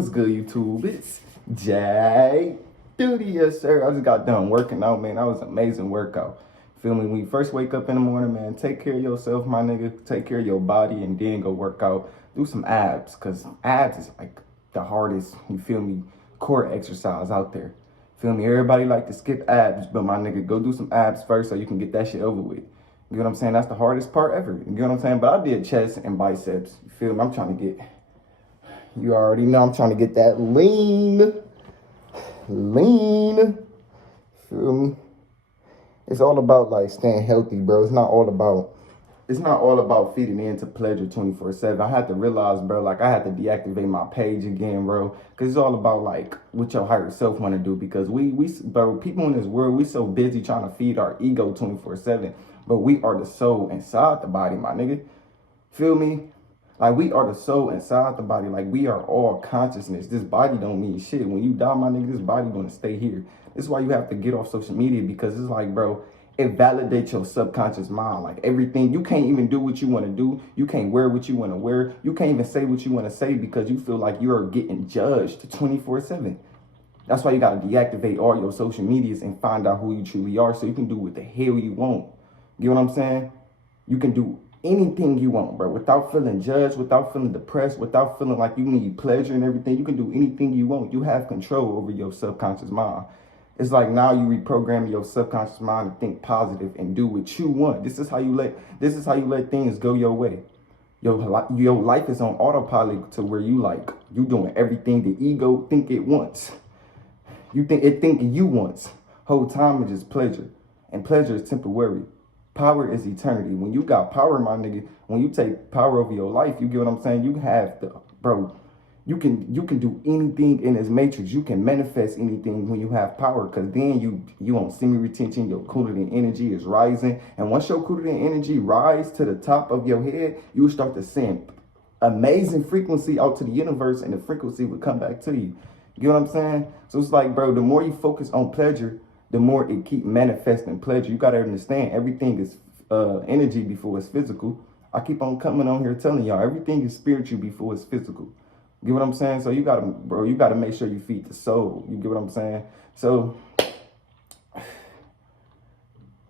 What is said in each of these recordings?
What's good, YouTube? It's Jayyduty, yes sir. I just got done working out, man. That was an amazing workout. Feel me? When you first wake up in the morning, man, take care of yourself, my nigga. Take care of your body and then go work out. Do some abs, because abs is like the hardest, you feel me, core exercise out there. Feel me? Everybody like to skip abs, but my nigga, go do some abs first so you can get that shit over with. You know what I'm saying? That's the hardest part ever. You know what I'm saying? But I did chest and biceps. You feel me? I'm trying to get... You already know I'm trying to get that lean. Feel me? It's all about like staying healthy, bro. It's not all about feeding into pleasure 24/7. I had to realize, bro, like I had to deactivate my page again, bro. Cause it's all about like what your higher self want to do. Because bro, people in this world, we so busy trying to feed our ego 24/7. But we are the soul inside the body, my nigga. Feel me? Like, we are the soul inside the body. Like, we are all consciousness. This body don't mean shit. When you die, my nigga, this body gonna stay here. This is why you have to get off social media, because it's like, bro, it validates your subconscious mind. Like, everything, you can't even do what you want to do. You can't wear what you want to wear. You can't even say what you want to say because you feel like you are getting judged 24/7. That's why you got to deactivate all your social medias and find out who you truly are so you can do what the hell you want. You know what I'm saying? You can do anything you want, bro, without feeling judged, without feeling depressed, without feeling like you need pleasure and everything. You can do anything you want. You have control over your subconscious mind. It's like now you reprogram your subconscious mind to think positive and do what you want. This is how you let things go your way. Your life is on autopilot to where you doing everything the ego think it wants. You think you wants. Whole time it's just pleasure, and pleasure is temporary. Power is eternity. When you got power, my nigga, when you take power over your life, you get what I'm saying? You have the, bro, you can do anything in this matrix. You can manifest anything when you have power, because then you on semi-retention, your Kundalini energy is rising. And once your Kundalini energy rise to the top of your head, you will start to send amazing frequency out to the universe, and the frequency will come back to you. You get what I'm saying? So it's like, bro, the more you focus on pleasure, the more it keep manifesting pleasure. You got to understand, everything is energy before it's physical. I keep on coming on here telling y'all, everything is spiritual before it's physical. You get what I'm saying? So you got to make sure you feed the soul. You get what I'm saying? So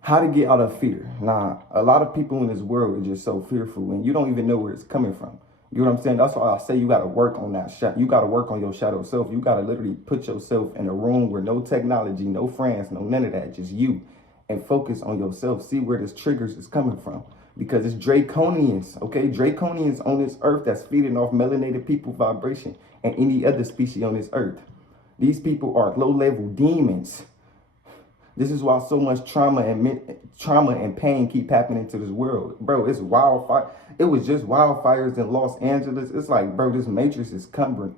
how to get out of fear? Nah, a lot of people in this world are just so fearful, and you don't even know where it's coming from. You know what I'm saying? That's why I say you got to work on that. You got to work on your shadow self. You got to literally put yourself in a room where no technology, no friends, no none of that, just you, and focus on yourself. See where this triggers is coming from, because it's draconians, okay? Draconians on this earth that's feeding off melanated people vibration and any other species on this earth. These people are low-level demons. This is why so much trauma and pain keep happening to this world. Bro, it's wildfire. It was just wildfires in Los Angeles. It's like, bro, this matrix is crumbling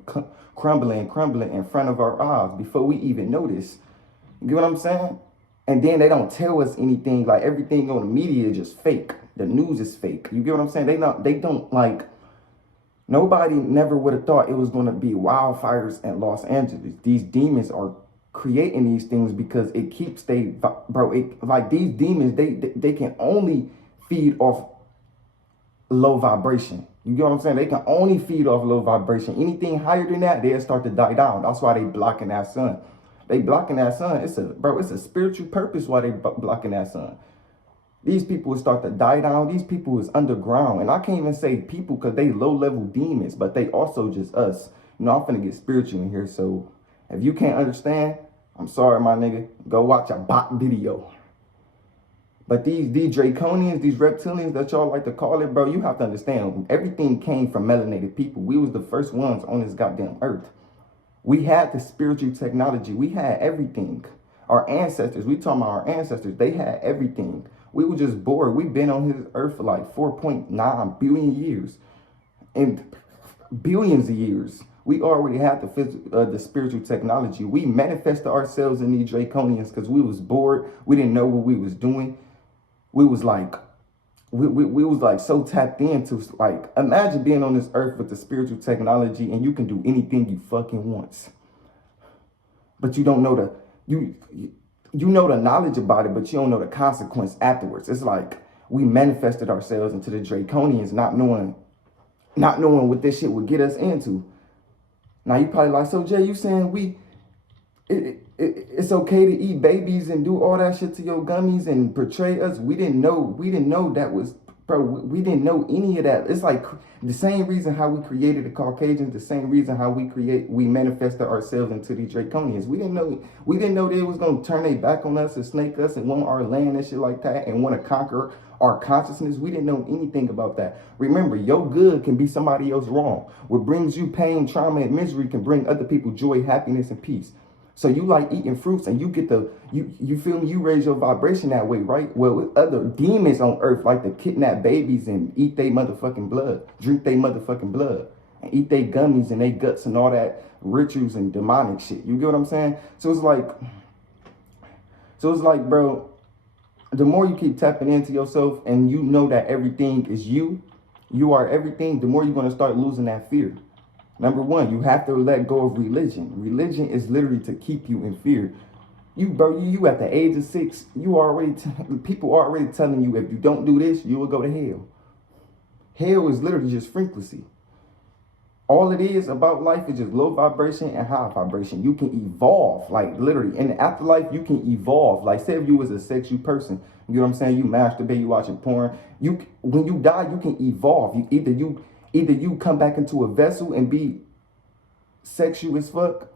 in front of our eyes before we even notice. You get what I'm saying? And then they don't tell us anything. Like, everything on the media is just fake. The news is fake. You get what I'm saying? They don't like, nobody never would have thought it was going to be wildfires in Los Angeles. These demons are creating these things because it keeps like these demons, they can only feed off low vibration. You get what I'm saying? They can only feed off low vibration. Anything higher than that, they'll start to die down. That's why they blocking that sun. They blocking that sun. It's a spiritual purpose why they blocking that sun. These people will start to die down. These people is underground. And I can't even say people because they low-level demons, but they also just us. You know, I'm finna get spiritual in here, so if you can't understand, I'm sorry, my nigga. Go watch a bot video. But these draconians, these reptilians that y'all like to call it, bro, you have to understand, everything came from melanated people. We was the first ones on this goddamn earth. We had the spiritual technology. We had everything. Our ancestors, we talking about our ancestors, they had everything. We were just bored. We've been on this earth for like 4.9 billion years. And billions of years. We already had the spiritual technology. We manifested ourselves in these draconians because we was bored. We didn't know what we was doing. We was like, we was like so tapped into, like, imagine being on this earth with the spiritual technology and you can do anything you fucking want. But you don't know you know the knowledge about it, but you don't know the consequence afterwards. It's like we manifested ourselves into the draconians, not knowing what this shit would get us into. Now you probably like, so Jay, you saying it's okay to eat babies and do all that shit to your gummies and portray us? We didn't know that was, bro. We didn't know any of that. It's like the same reason how we created the Caucasians, the same reason how we manifested ourselves into these Draconians. We didn't know they was gonna turn their back on us and snake us and want our land and shit like that and want to conquer our consciousness. We didn't know anything about that. Remember, your good can be somebody else wrong. What brings you pain, trauma, and misery can bring other people joy, happiness, and peace. So you like eating fruits and you get you feel me, you raise your vibration that way, right? Well, with other demons on earth like to kidnap babies and eat their motherfucking blood, drink their motherfucking blood, and eat their gummies and their guts and all that rituals and demonic shit. You get what I'm saying? So it's like, bro, the more you keep tapping into yourself and you know that everything is you are everything, the more you're going to start losing that fear. Number one, you have to let go of religion. Religion is literally to keep you in fear. You at the age of 6, people are already telling you if you don't do this, you will go to hell. Hell is literally just frequency. All it is about life is just low vibration and high vibration. You can evolve, like literally. In the afterlife, you can evolve. Like say if you was a sexual person, you know what I'm saying? You masturbate, you watching porn. When you die, you can evolve. Either you come back into a vessel and be sexual as fuck.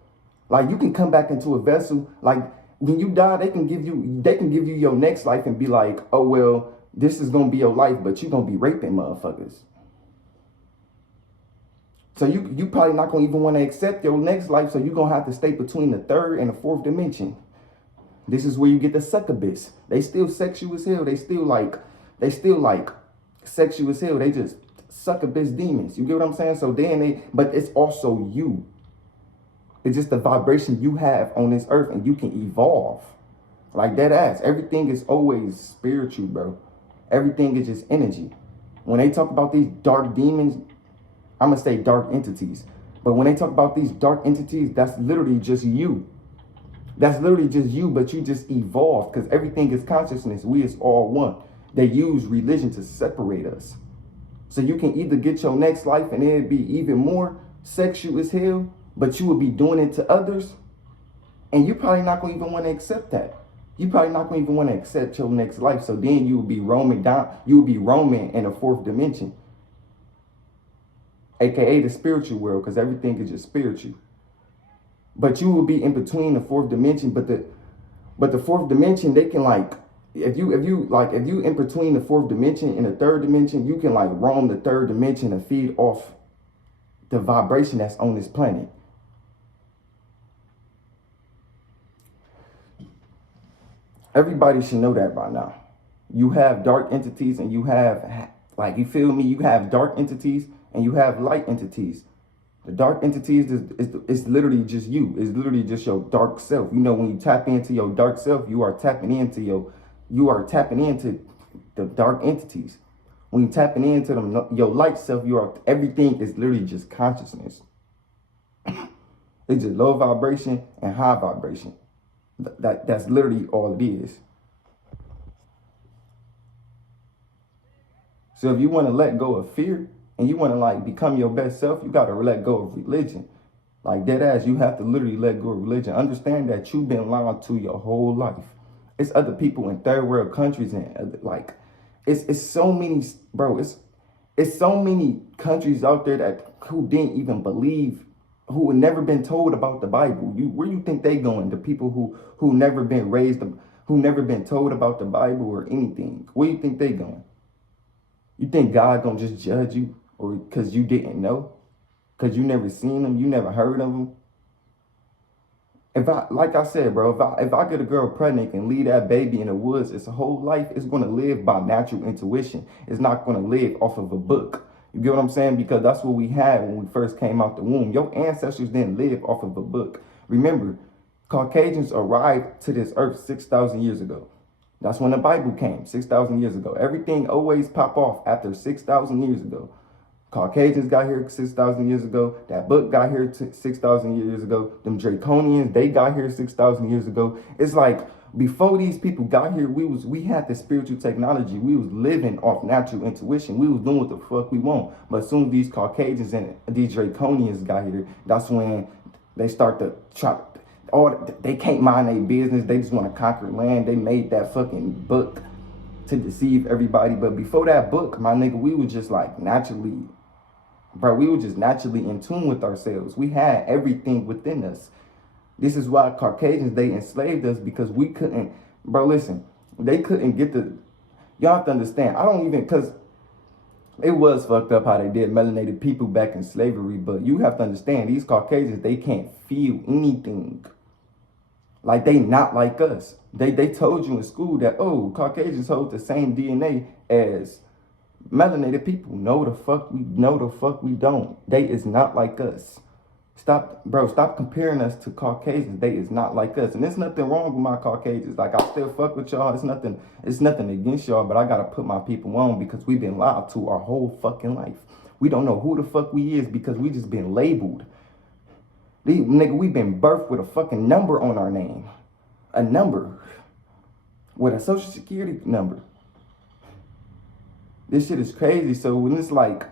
Like you can come back into a vessel. Like when you die, they can give you your next life and be like, oh well, this is gonna be your life, but you're gonna be raping motherfuckers. So you probably not gonna even want to accept your next life. So you're gonna have to stay between the third and the fourth dimension. This is where you get the succubus. They still sexual as hell. They still like sexual as hell. They just succubus demons. You get what I'm saying? So but it's also you. It's just the vibration you have on this earth and you can evolve. Like that ass. Everything is always spiritual, bro. Everything is just energy. When they talk about these dark demons, I'm going to say dark entities. But when they talk about these dark entities, that's literally just you. That's literally just you, but you just evolved because everything is consciousness. We is all one. They use religion to separate us. So you can either get your next life and it'd be even more sexual as hell, but you would be doing it to others. And you're probably not going to even want to accept that. You probably not going to even want to accept your next life. So then you will be roaming in a fourth dimension. AKA the spiritual world, because everything is just spiritual. But you will be in between the fourth dimension. But the fourth dimension, they can like, if you in between the fourth dimension and the third dimension, you can like roam the third dimension and feed off the vibration that's on this planet. Everybody should know that by now. You have dark entities and you have, like, you feel me? You have dark entities and you have light entities. The dark entities is literally just you. It's literally just your dark self. You know, when you tap into your dark self, you are tapping into the dark entities. When you're tapping into your light self, everything is literally just consciousness. It's just low vibration and high vibration. That's literally all it is. So if you want to let go of fear and you want to like become your best self, you got to let go of religion. Like dead ass, you have to literally let go of religion. Understand that you've been lied to your whole life. It's other people in third world countries and like it's so many, bro. It's so many countries out there who didn't even believe, who had never been told about the Bible. Where you think they going? The people who never been raised, who never been told about the Bible or anything. Where you think they going? You think God gonna just judge you or because you didn't know? Because you never seen them, you never heard of them? Like I said, bro, if I get a girl pregnant and leave that baby in the woods, its whole life is going to live by natural intuition. It's not going to live off of a book. You get what I'm saying? Because that's what we had when we first came out the womb. Your ancestors didn't live off of a book. Remember, Caucasians arrived to this earth 6,000 years ago. That's when the Bible came, 6,000 years ago. Everything always pop off after 6,000 years ago. Caucasians got here 6,000 years ago. That book got here 6,000 years ago. Them Draconians, they got here 6,000 years ago. It's like, Before these people got here, we had the spiritual technology. We was living off natural intuition. We was doing what the fuck we want. But as soon as these Caucasians and these Draconians got here, that's when they start to try. They can't mind their business. They just want to conquer land. They made that fucking book to deceive everybody. But before that book, my nigga, we were just like naturally, bro, we were just naturally in tune with ourselves. We had everything within us. This is why Caucasians, they enslaved us, because we couldn't, bro, listen, they couldn't get the, y'all have to understand, I don't even, because it was fucked up how they did melanated people back in slavery, but you have to understand, these Caucasians, they can't feel anything. Like, they not like us. They told you in school that, oh, Caucasians hold the same DNA as melanated people. No, the fuck we don't. They is not like us. Stop comparing us to Caucasians. They is not like us. And there's nothing wrong with my Caucasians. Like, I still fuck with y'all. It's nothing against y'all, but I gotta put my people on because we've been lied to our whole fucking life. We don't know who the fuck we is because we just been labeled. Nigga, we been birthed with a fucking number on our name. A number. With a social security number. This shit is crazy. So when it's like,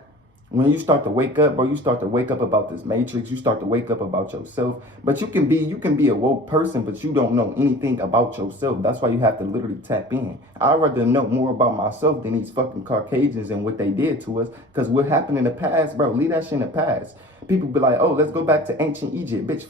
when you start to wake up, bro, you start to wake up about this matrix. You start to wake up about yourself. But you can be a woke person, but you don't know anything about yourself. That's why you have to literally tap in. I'd rather know more about myself than these fucking Caucasians and what they did to us. Because what happened in the past, bro, leave that shit in the past. People be like, oh, let's go back to ancient Egypt. Bitch,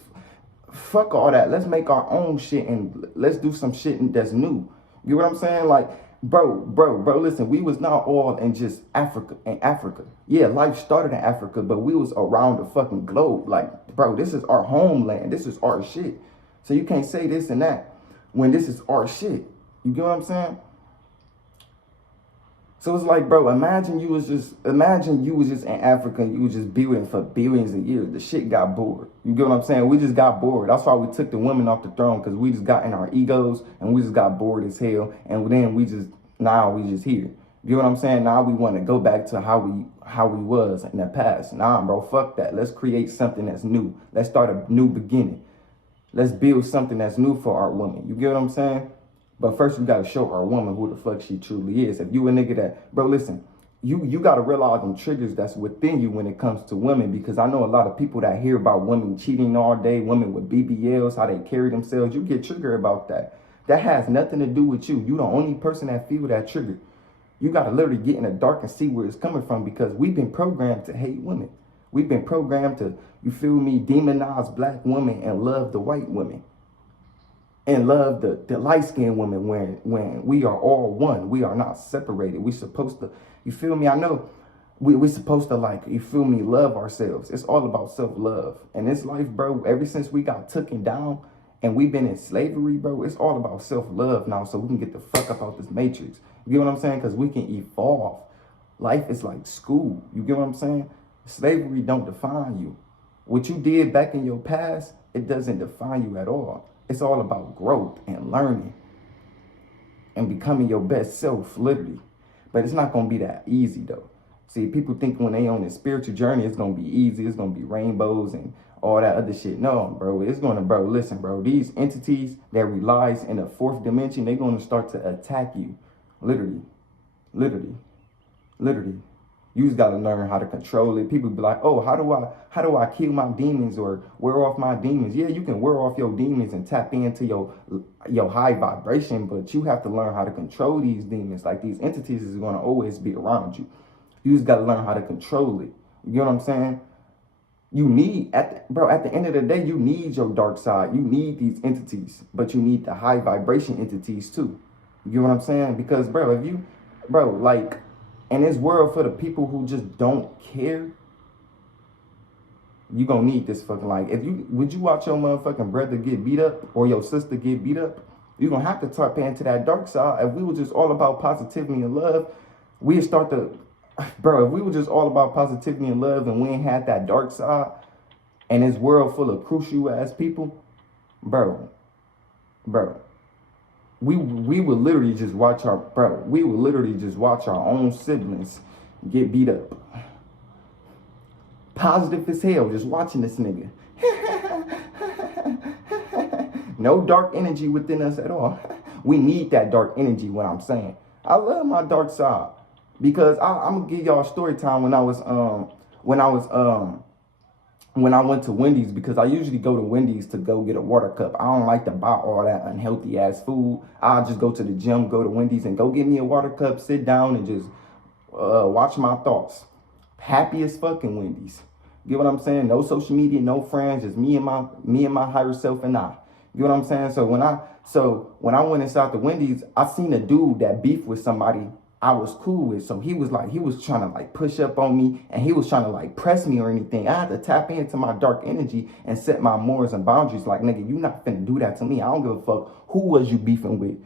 fuck all that. Let's make our own shit and let's do some shit that's new. You know what I'm saying? Like, Bro, listen, we was not all in just Africa. Yeah, life started in Africa, but we was around the fucking globe. Like, bro, this is our homeland. This is our shit. So you can't say this and that when this is our shit. You get what I'm saying? So it's like, bro, imagine you was just in Africa and you was just building for billions of years. The shit got bored. You get what I'm saying? We just got bored. That's why we took the women off the throne, because we just got in our egos and we just got bored as hell. And then now we just here. You get what I'm saying? Now we want to go back to how we was in the past. Nah, bro, fuck that. Let's create something that's new. Let's start a new beginning. Let's build something that's new for our woman. You get what I'm saying? But first, we got to show our woman who the fuck she truly is. If you a nigga that, bro, listen, you got to realize them triggers that's within you when it comes to women. Because I know a lot of people that hear about women cheating all day, women with BBLs, how they carry themselves. You get triggered about that. That has nothing to do with you. You the only person that feel that trigger. You got to literally get in the dark and see where it's coming from, because we've been programmed to hate women. We've been programmed to, you feel me, demonize black women and love the white women. And love the light-skinned woman when we are all one. We are not separated. We supposed to, you feel me? I know we supposed to, like, you feel me, love ourselves. It's all about self-love. And this life, bro, ever since we got taken down and we've been in slavery, bro, it's all about self-love now, so we can get the fuck up out this matrix. You get what I'm saying? Because we can evolve. Life is like school. You get what I'm saying? Slavery don't define you. What you did back in your past, it doesn't define you at all. It's all about growth and learning and becoming your best self, literally. But it's not going to be that easy, though. See, people think when they on this spiritual journey, it's going to be easy. It's going to be rainbows and all that other shit. No, bro. It's going to, bro, listen, bro. These entities that relies in the fourth dimension, they're going to start to attack you. Literally. You just got to learn how to control it. People be like, oh, how do I kill my demons or wear off my demons? Yeah, you can wear off your demons and tap into your high vibration, but you have to learn how to control these demons. Like, these entities is going to always be around you. You just got to learn how to control it. You get what I'm saying? You need, at the end of the day, you need your dark side. You need these entities, but you need the high vibration entities too. You get what I'm saying? Because, bro, like, in this world, for the people who just don't care, you gonna need this fucking, like, would you watch your motherfucking brother get beat up or your sister get beat up? You're gonna have to tap into that dark side. If we were just all about positivity and love, we'd start to, bro, if we were just all about positivity and love and we ain't had that dark side and this world full of crucial ass people, bro, we would literally just watch our own siblings get beat up. Positive as hell, just watching this nigga. No dark energy within us at all. we need that dark energy, what I'm saying. I love my dark side. Because I'm gonna give y'all a story time when I went to Wendy's, because I usually go to Wendy's to go get a water cup. I don't like to buy all that unhealthy ass food. I'll just go to the gym, go to Wendy's and go get me a water cup, sit down and just watch my thoughts. Happy as fucking Wendy's. Get what I'm saying? No social media, no friends, just me and my higher self and I. You know what I'm saying? So when I went inside the Wendy's, I seen a dude that beefed with somebody I was cool with. So he was trying to like push up on me, and he was trying to like press me or anything. I had to tap into my dark energy and set my morals and boundaries. Like, nigga, you not finna do that to me. I don't give a fuck who was you beefing with.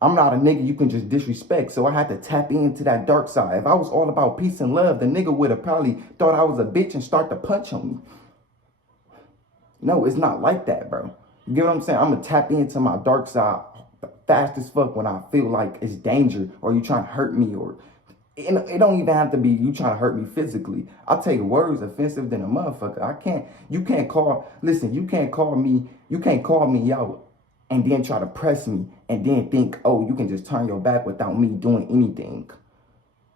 I'm not a nigga you can just disrespect. So I had to tap into that dark side. If I was all about peace and love, the nigga would have probably thought I was a bitch and start to punch on me. No, it's not like that, bro. You get what I'm saying? I'm gonna tap into my dark side fast as fuck when I feel like it's danger, or you trying to hurt me, or it don't even have to be you trying to hurt me physically. I'll take words offensive than a motherfucker. You can't call me out and then try to press me and then think, oh, you can just turn your back without me doing anything.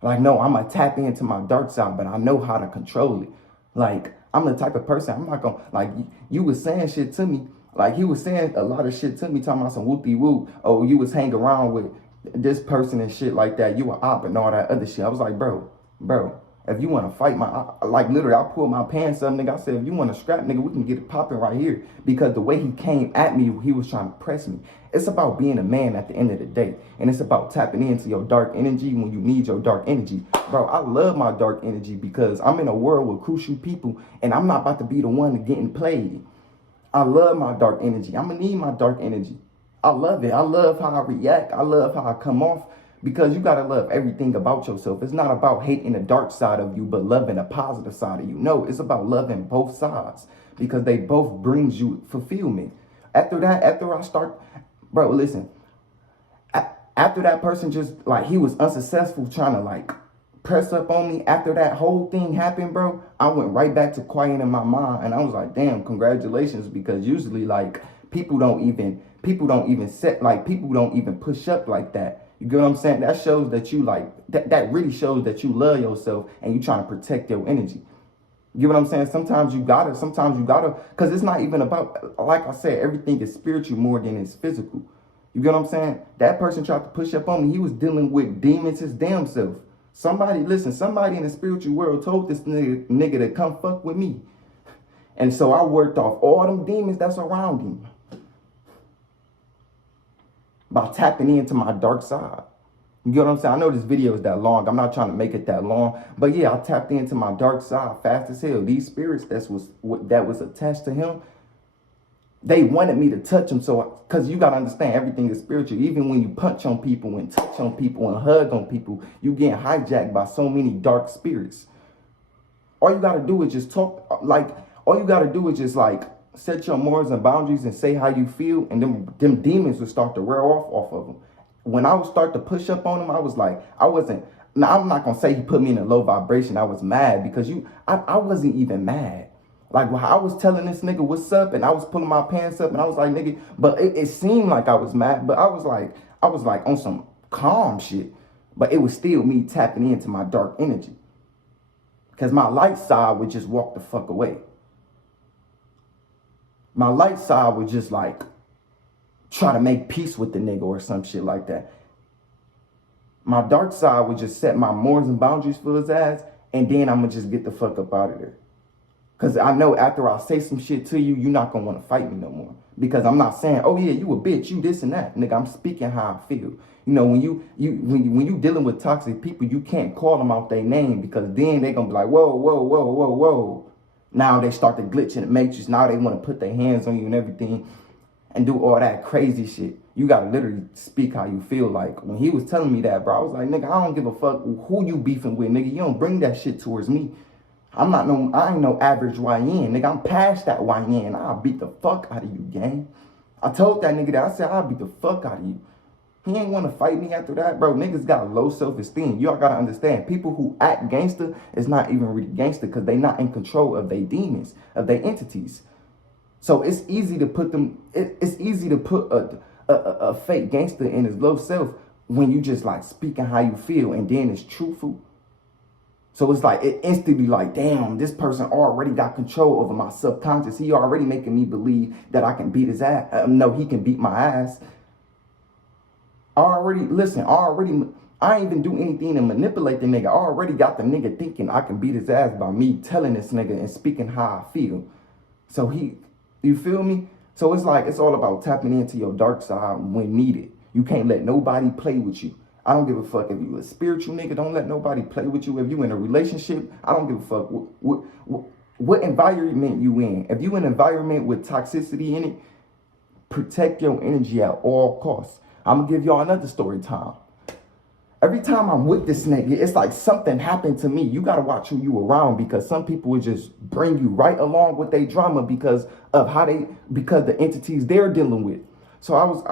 Like, no, I'm gonna tap into my dark side, but I know how to control it. Like, I'm the type of person, I'm not gonna, like, you was saying shit to me. Like, he was saying a lot of shit to me, talking about some whoopie-whoop. Oh, you was hanging around with this person and shit like that. You were op and all that other shit. I was like, bro, if you want to fight like, literally, I pulled my pants up, nigga. I said, if you want to scrap, nigga, we can get it popping right here. Because the way he came at me, he was trying to press me. It's about being a man at the end of the day. And it's about tapping into your dark energy when you need your dark energy. Bro, I love my dark energy because I'm in a world with crucial people, and I'm not about to be the one getting played. I love my dark energy. I'm going to need my dark energy. I love it. I love how I react. I love how I come off, because you got to love everything about yourself. It's not about hating the dark side of you, but loving the positive side of you. No, it's about loving both sides, because they both brings you fulfillment. After I start, bro, listen, after that person just like, he was unsuccessful trying to like press up on me. After that whole thing happened, bro, I went right back to quiet in my mind, and I was like, damn, congratulations, because usually like people don't even push up like that. You get what I'm saying? That shows that you like that really shows that you love yourself and you trying to protect your energy. You get what I'm saying? Sometimes you gotta, because it's not even about, like I said, everything is spiritual more than it's physical. You get what I'm saying? That person tried to push up on me. He was dealing with demons his damn self. Somebody in the spiritual world told this nigga to come fuck with me. And so I worked off all them demons that's around him by tapping into my dark side. You get what I'm saying? I know this video is that long. I'm not trying to make it that long. But yeah, I tapped into my dark side fast as hell. These spirits that was attached to him, they wanted me to touch them. So, because you got to understand, everything is spiritual. Even when you punch on people and touch on people and hug on people, you getting hijacked by so many dark spirits. All you got to do is just talk. All you got to do is just like set your morals and boundaries and say how you feel. And them demons would start to wear off of them. When I would start to push up on them, I was like, now I'm not going to say he put me in a low vibration. I was mad because I wasn't even mad. Like, well, I was telling this nigga what's up, and I was pulling my pants up, and I was like, nigga, but it seemed like I was mad, but I was like on some calm shit, but it was still me tapping into my dark energy, because my light side would just walk the fuck away. My light side would just like try to make peace with the nigga or some shit like that. My dark side would just set my morals and boundaries for his ass, and then I'm gonna just get the fuck up out of there. Because I know after I say some shit to you, you're not going to want to fight me no more. Because I'm not saying, oh, yeah, you a bitch, you this and that. Nigga, I'm speaking how I feel. You know, when you dealing with toxic people, you can't call them out their name, because then they're going to be like, whoa, whoa, whoa, whoa, whoa. Now they start to glitch in the matrix. Now they want to put their hands on you and everything and do all that crazy shit. You got to literally speak how you feel. Like, when he was telling me that, bro, I was like, nigga, I don't give a fuck who you beefing with, nigga. You don't bring that shit towards me. I ain't no average YN, nigga. I'm past that YN. I'll beat the fuck out of you, gang. I told that nigga that. I said, I'll beat the fuck out of you. He ain't want to fight me after that, bro. Niggas got low self-esteem. Y'all got to understand, people who act gangster is not even really gangster, because they not in control of their demons, of their entities. So it's easy to put them, it's easy to put a fake gangster in his low self when you just like speaking how you feel and then it's truthful. So it's like, it instantly like, damn, this person already got control over my subconscious. He already making me believe that I can beat his ass. No, he can beat my ass. I ain't even do anything to manipulate the nigga. I already got the nigga thinking I can beat his ass by me telling this nigga and speaking how I feel. So you feel me? So it's like, it's all about tapping into your dark side when needed. You can't let nobody play with you. I don't give a fuck if you a spiritual nigga. Don't let nobody play with you. If you in a relationship, I don't give a fuck what environment you in. If you in an environment with toxicity in it, protect your energy at all costs. I'm gonna give y'all another story time. Every time I'm with this nigga, it's like something happened to me. You gotta watch who you around, because some people would just bring you right along with their drama because of because the entities they're dealing with. So I was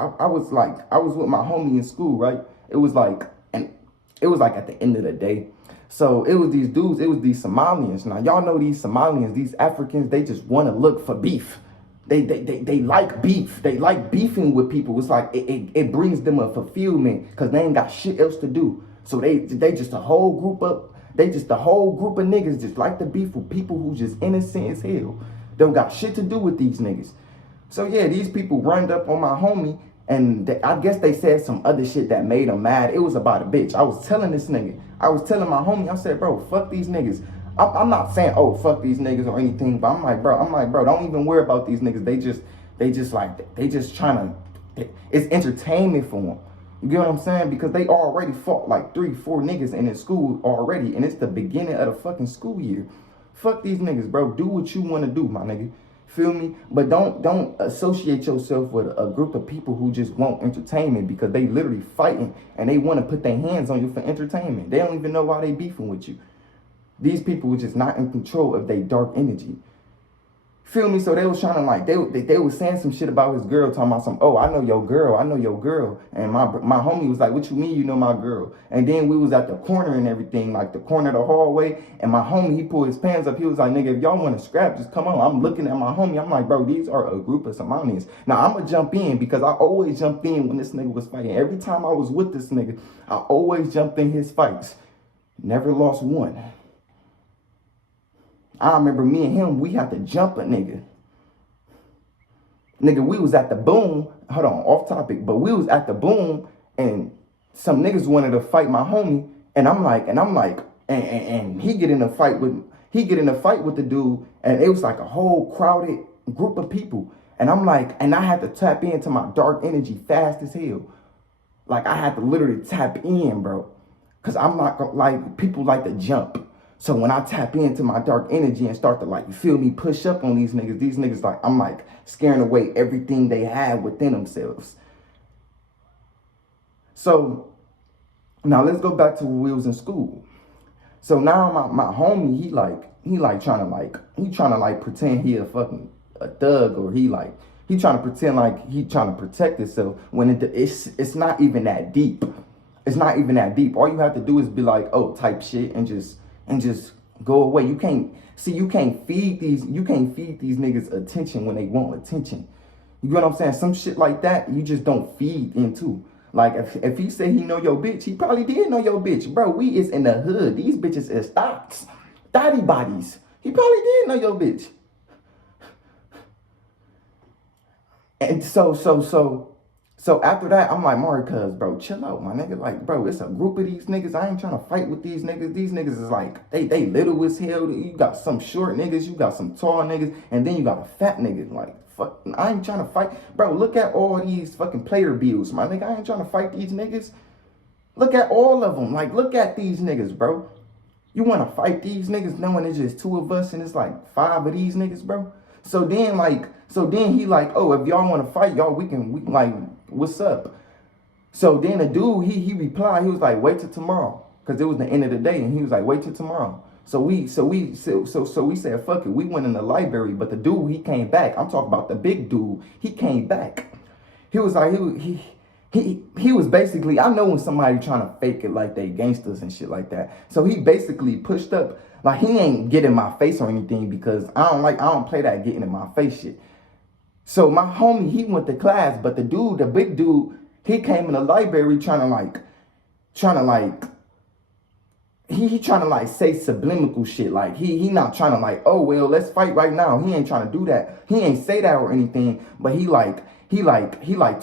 with my homie in school, right? It was like at the end of the day. So it was these dudes, it was these Somalians. Now y'all know these Somalians, these Africans, they just want to look for beef. They like beef. They like beefing with people. It's like it brings them a fulfillment because they ain't got shit else to do. So they just a whole group of niggas just like to beef with people who just innocent as hell. They don't got shit to do with these niggas. So yeah, these people runned up on my homie, and I guess they said some other shit that made them mad. It was about a bitch. I was telling my homie, I said, bro, fuck these niggas. I'm not saying, oh, fuck these niggas or anything, but I'm like, bro, don't even worry about these niggas. They just trying to, it's entertainment for them. You get what I'm saying? Because they already fought like 3-4 niggas in this school already, and it's the beginning of the fucking school year. Fuck these niggas, bro. Do what you want to do, my nigga. Feel me? But don't associate yourself with a group of people who just want entertainment, because they literally fighting and they want to put their hands on you for entertainment. They don't even know why they beefing with you. These people were just not in control of their dark energy. Feel me? So they was trying to like, they was saying some shit about his girl, talking about some, oh, I know your girl. And my homie was like, what you mean you know my girl? And then we was at the corner and everything, like the corner of the hallway. And my homie, he pulled his pants up. He was like, nigga, if y'all want to scrap, just come on. I'm looking at my homie. I'm like, bro, these are a group of Somalians. Now, I'm going to jump in because I always jumped in when this nigga was fighting. Every time I was with this nigga, I always jumped in his fights. Never lost one. I remember me and him, we had to jump a nigga. Nigga, we was at the boom. Hold on, off topic. But we was at the boom and some niggas wanted to fight my homie. And he get in a fight with the dude. And it was like a whole crowded group of people. And I'm like, and I had to tap into my dark energy fast as hell. Like I had to literally tap in, bro. Cause I'm not like, people like to jump. So when I tap into my dark energy and start to like, you feel me, push up on these niggas like, I'm like scaring away everything they have within themselves. So now let's go back to when we was in school. So now my homie, he trying to pretend he a fucking a thug, or he trying to pretend like he trying to protect himself when it's not even that deep. It's not even that deep. All you have to do is be like, oh, type shit and just go away. You can't feed these niggas attention when they want attention. You know what I'm saying? Some shit like that you just don't feed into. Like if he said he know your bitch, he probably did know your bitch. Bro, we is in the hood. These bitches is thoughts. Daddy bodies. He probably did know your bitch. And so after that, I'm like, Mari, cuz, bro, chill out, my nigga. Like, bro, it's a group of these niggas. I ain't trying to fight with these niggas. These niggas is like, they little as hell. You got some short niggas, you got some tall niggas, and then you got a fat nigga. Like, fuck, I ain't trying to fight. Bro, look at all these fucking player bills, my nigga. I ain't trying to fight these niggas. Look at all of them. Like, look at these niggas, bro. You want to fight these niggas knowing it's just 2 of us and it's like 5 of these niggas, bro? So then he like, oh, if y'all want to fight, y'all, we like, what's up? So then the dude, he replied, he was like, wait till tomorrow. Cause it was the end of the day. And he was like, wait till tomorrow. So we said, fuck it. We went in the library, but the dude, he came back. I'm talking about the big dude. He came back. He was like, he was basically, I know when somebody trying to fake it like they gangsters and shit like that. So he basically pushed up. Like, he ain't get in my face or anything because I don't play that getting in my face shit. So my homie, he went to class, but the dude, the big dude, he came in the library trying to like, he trying to like say subliminal shit. Like he not trying to like, oh well, let's fight right now. He ain't trying to do that. He ain't say that or anything, but he like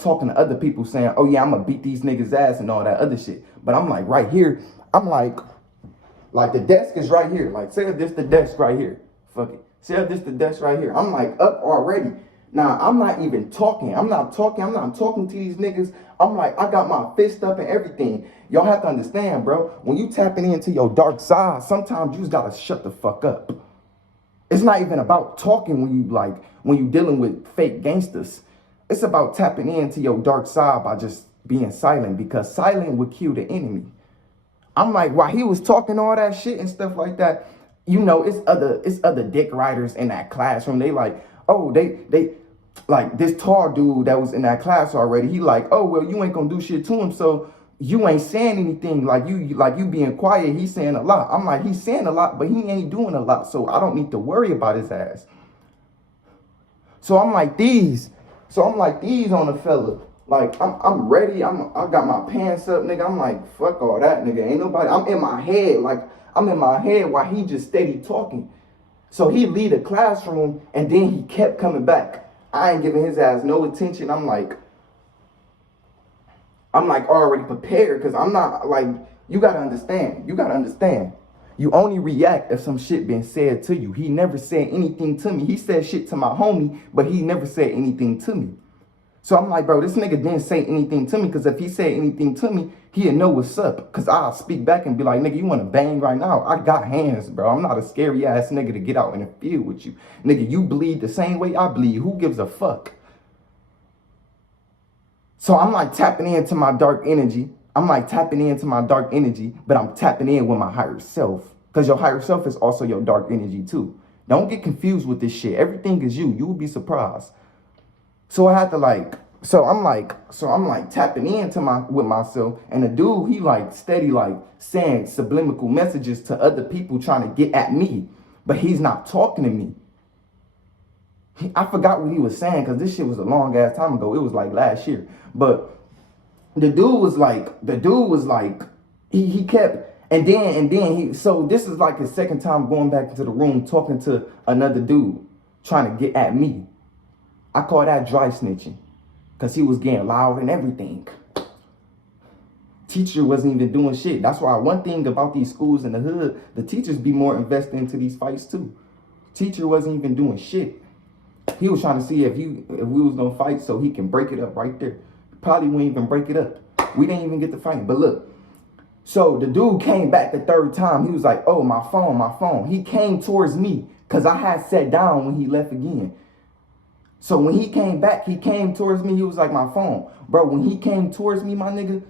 talking to other people saying, oh yeah, I'm gonna beat these niggas ass and all that other shit. But I'm like right here, I'm like the desk is right here. Like say if this the desk right here. Fuck it. Say if this the desk right here. I'm like up already. Now I'm not even talking. I'm not talking to these niggas. I'm like, I got my fist up and everything. Y'all have to understand, bro. When you tapping into your dark side, sometimes you just gotta shut the fuck up. It's not even about talking when you dealing with fake gangsters. It's about tapping into your dark side by just being silent, because silent would kill the enemy. I'm like, while he was talking all that shit and stuff like that, you know, it's other dick riders in that classroom. They like, oh, they like this tall dude that was in that class already. He like, oh well, you ain't gonna do shit to him, so you ain't saying anything. Like you being quiet. He's saying a lot. I'm like, he's saying a lot, but he ain't doing a lot, so I don't need to worry about his ass. So I'm like these on the fella. Like I'm ready. I got my pants up, nigga. I'm like, fuck all that, nigga. Ain't nobody. I'm in my head while he just steady talking. So he leave the classroom and then he kept coming back. I ain't giving his ass no attention. I'm like already prepared, because I'm not like, you gotta understand. You only react if some shit been said to you. He never said anything to me. He said shit to my homie, but he never said anything to me. So I'm like, bro, this nigga didn't say anything to me, because if he said anything to me, he'd know what's up. Because I'll speak back and be like, nigga, you want to bang right now? I got hands, bro. I'm not a scary ass nigga to get out in the field with you. Nigga, you bleed the same way I bleed. Who gives a fuck? So I'm like tapping into my dark energy. But I'm tapping in with my higher self. Because your higher self is also your dark energy too. Don't get confused with this shit. Everything is you. You will be surprised. So I had to I'm like tapping into with myself, and the dude, he like steady like saying subliminal messages to other people trying to get at me, but he's not talking to me. I forgot what he was saying, because this shit was a long ass time ago. It was like last year. But the dude was like, he kept, and then so this is like his second time going back into the room talking to another dude trying to get at me. I call that dry snitching, because he was getting loud and everything. Teacher wasn't even doing shit. That's why one thing about these schools in the hood, the teachers be more invested into these fights too. Teacher wasn't even doing shit. He was trying to see if we was gonna fight so he can break it up right there. Probably wouldn't even break it up. We didn't even get to fighting. But look, so the dude came back the third time. He was like, oh, my phone. He came towards me, because I had sat down when he left again. So when he came back, he came towards me. He was like, my phone. Bro, when he came towards me, my nigga,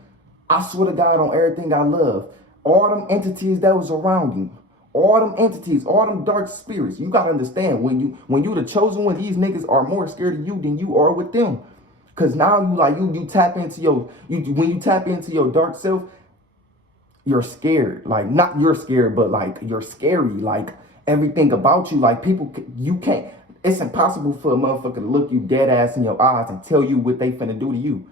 I swear to God on everything I love, all them entities that was around him, all them entities, all them dark spirits, you got to understand, when you the chosen one, these niggas are more scared of you than you are with them. Because now you tap into when you tap into your dark self, you're scared. Like, not you're scared, but like you're scary. Like everything about you, like people, you can't. It's impossible for a motherfucker to look you dead ass in your eyes and tell you what they finna do to you.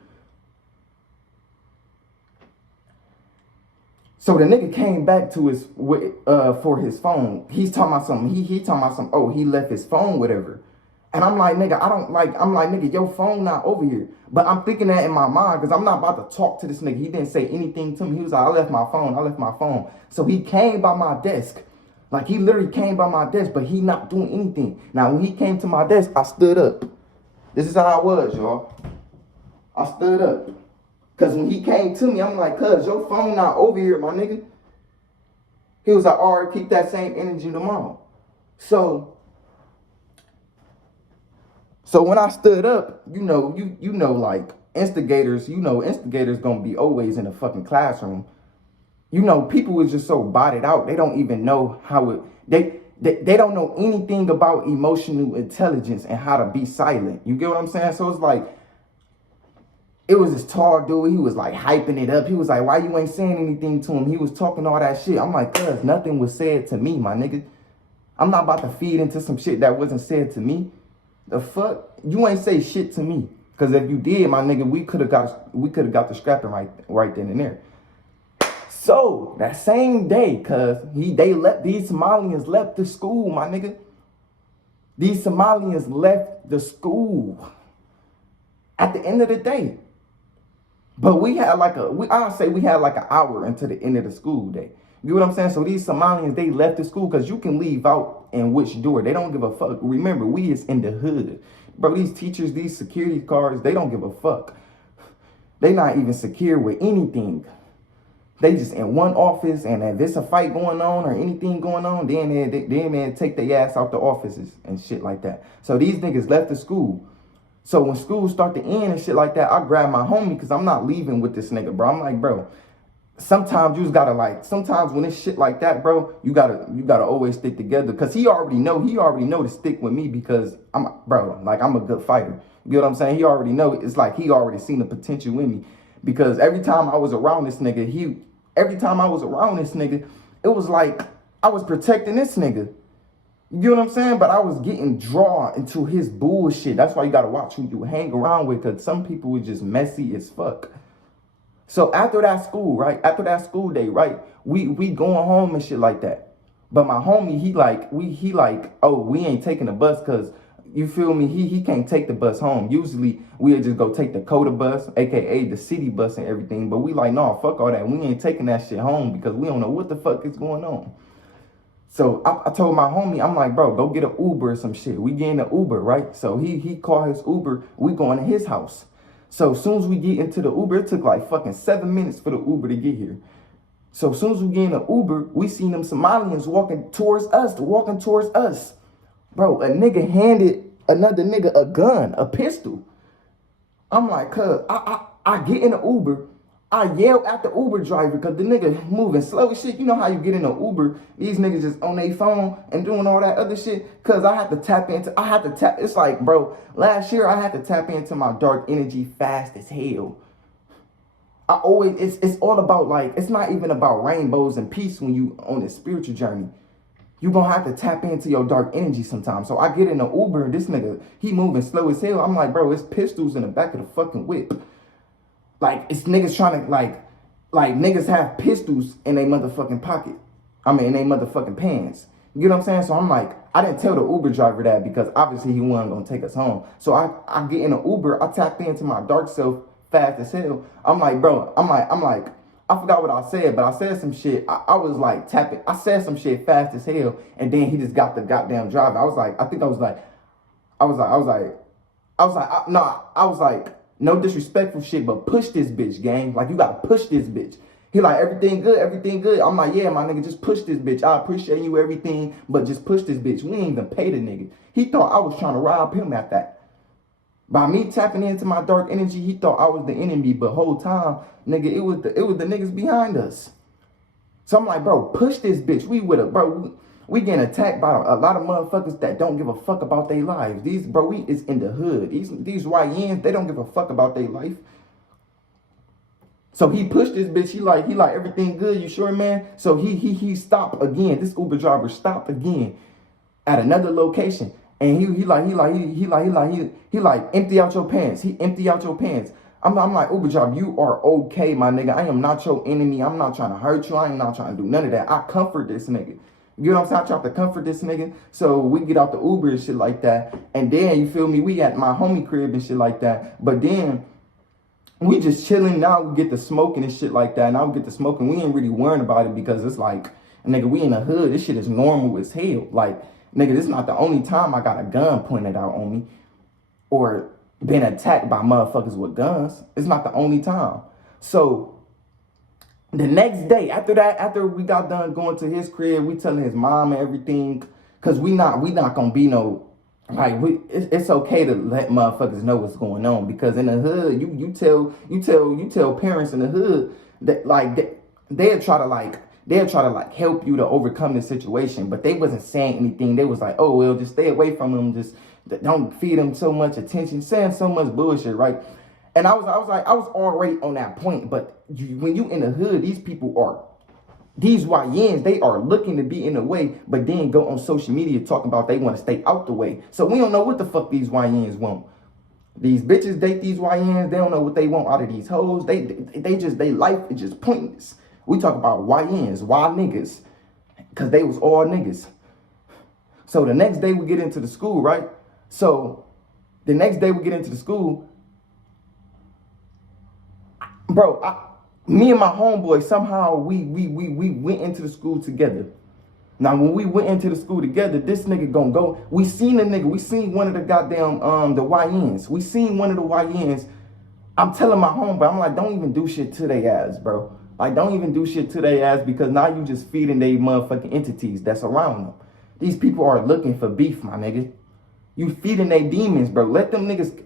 So the nigga came back to for his phone. He's talking about something. He talking about something. Oh, he left his phone, whatever. And I'm like, nigga, I'm like, nigga, your phone not over here. But I'm thinking that in my mind, because I'm not about to talk to this nigga. He didn't say anything to me. He was like, I left my phone. So he came by my desk. Like, he literally came by my desk, but he not doing anything. Now, when he came to my desk, I stood up. This is how I was, y'all. I stood up. Because when he came to me, I'm like, cuz, your phone not over here, my nigga. He was like, all right, keep that same energy tomorrow. So when I stood up, you know, like, instigators gonna be always in the fucking classroom. You know, people is just so botted out. They don't even know how they don't know anything about emotional intelligence and how to be silent. You get what I'm saying? So it's like, it was this tall dude. He was like hyping it up. He was like, why you ain't saying anything to him? He was talking all that shit. I'm like, cuz, nothing was said to me, my nigga. I'm not about to feed into some shit that wasn't said to me. The fuck? you ain't say shit to me. Cause if you did, my nigga, we could have got the scrapping right then and there. So that same day, cause these Somalians left the school, my nigga. These Somalians left the school at the end of the day. But we had like I'll say we had like an hour into the end of the school day. You know what I'm saying? So these Somalians, they left the school because you can leave out in which door. They don't give a fuck. Remember, we is in the hood. Bro, these teachers, these security guards, they don't give a fuck. They not even secure with anything. They just in one office, and if there's a fight going on or anything going on, then they take their ass out the offices and shit like that. So these niggas left the school. So when school start to end and shit like that, I grab my homie because I'm not leaving with this nigga, bro. I'm like, bro, sometimes you just gotta sometimes when it's shit like that, bro, you gotta always stick together. Cause he already know to stick with me because I'm a good fighter. You know what I'm saying? He already know. It's like he already seen the potential in me. Because every time I was around this nigga, it was like I was protecting this nigga. You know what I'm saying? But I was getting drawn into his bullshit. That's why you gotta watch who you hang around with, because some people are just messy as fuck. So after that school, right? After that school day, right? We going home and shit like that. But my homie, he like, oh, we ain't taking the bus because, you feel me? He can't take the bus home. Usually we'll just go take the Coda bus, aka the city bus and everything. But we like, no, fuck all that. We ain't taking that shit home because we don't know what the fuck is going on. So I told my homie, I'm like, bro, go get an Uber or some shit. We get in the Uber, right? So he called his Uber. We going to his house. So as soon as we get into the Uber, it took like fucking 7 minutes for the Uber to get here. So as soon as we get in the Uber, we seen them Somalians walking towards us. Bro, a nigga handed another nigga a gun, a pistol. I'm like, cuz, I get in the Uber. I yell at the Uber driver because the nigga moving slow as shit. You know how you get in an Uber, these niggas just on their phone and doing all that other shit? Because I had to tap. It's like, bro, last year I had to tap into my dark energy fast as hell. It's all about, like, it's not even about rainbows and peace when you on this spiritual journey. You gonna have to tap into your dark energy sometimes. So I get in the Uber and this nigga, he moving slow as hell. I'm like, bro, it's pistols in the back of the fucking whip. Like, it's niggas trying to, like niggas have pistols in their motherfucking pocket. I mean, in their motherfucking pants. You know what I'm saying? So I'm like, I didn't tell the Uber driver that because obviously he wasn't gonna take us home. So I get in the Uber, I tap into my dark self fast as hell. I'm like, bro, I'm like, I forgot what I said, but I said some shit. I was like tapping. I said some shit fast as hell, and then he just got the goddamn driver. I was like, no disrespectful shit, but push this bitch, gang. Like, you gotta push this bitch. He like, everything good. I'm like, yeah, my nigga, just push this bitch. I appreciate you, everything, but just push this bitch. We ain't even pay the nigga. He thought I was trying to rob him at that. By me tapping into my dark energy, he thought I was the enemy, but whole time, nigga, it was the niggas behind us. So I'm like, bro, push this bitch. We getting attacked by a lot of motherfuckers that don't give a fuck about their lives. We is in the hood. These YNs, they don't give a fuck about their life. So he pushed this bitch. He like everything good. You sure, man? So he stopped again. This Uber driver stopped again at another location. And he like empty out your pants. He empty out your pants. I'm like, Uber driver, you are okay, my nigga. I am not your enemy. I'm not trying to hurt you. I am not trying to do none of that. I comfort this nigga. You know what I'm saying? I try to comfort this nigga. So we get out the Uber and shit like that. And then, you feel me, we at my homie crib and shit like that. But then we just chilling. Now we get to smoking and shit like that. Now we get to smoking. We ain't really worrying about it because it's like, nigga, we in the hood. This shit is normal as hell. Like, nigga, this is not the only time I got a gun pointed out on me or been attacked by motherfuckers with guns. It's not the only time. So the next day, after we got done going to his crib, we telling his mom and everything, cause we not gonna be no, like, it's okay to let motherfuckers know what's going on, because in the hood, you tell parents in the hood that, like, they'll try to help you to overcome the situation, but they wasn't saying anything. They was like, oh, well, just stay away from them, just don't feed them so much attention, saying so much bullshit, right? And I was already on that point. But when you in the hood, these YNs, they are looking to be in the way, but then go on social media talking about they want to stay out the way. So we don't know what the fuck these YNs want. These bitches date these YNs. They don't know what they want out of these hoes. They life is just pointless. We talk about YNs, Y niggas, because they was all niggas. So the next day we get into the school, right? So the next day we get into the school, bro, me and my homeboy, somehow we went into the school together. Now, when we went into the school together, this nigga gonna go. We seen one of the goddamn, the YNs. We seen one of the YNs. I'm telling my homeboy, I'm like, don't even do shit to they ass, bro. Like, don't even do shit to they ass, because now you just feeding they motherfucking entities that's around them. These people are looking for beef, my nigga. You feeding they demons, bro. Let them niggas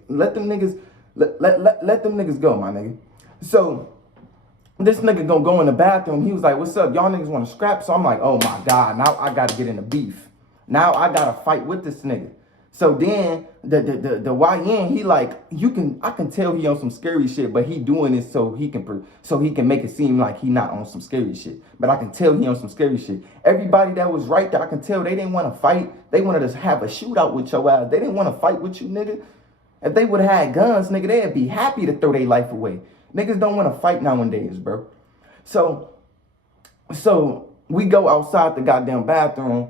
go, my nigga. So this nigga gonna go in the bathroom. He was like, what's up? Y'all niggas want to scrap? So I'm like, oh my God, now I gotta get in the beef. Now I gotta fight with this nigga. So then the YN, he like, I can tell he on some scary shit, but he doing it so he can make it seem like he not on some scary shit. But I can tell he on some scary shit. Everybody that was right there, I can tell they didn't want to fight. They wanted to have a shootout with your ass. They didn't want to fight with you, nigga. If they would have had guns, nigga, they'd be happy to throw their life away. Niggas don't want to fight nowadays, bro. So we go outside the goddamn bathroom.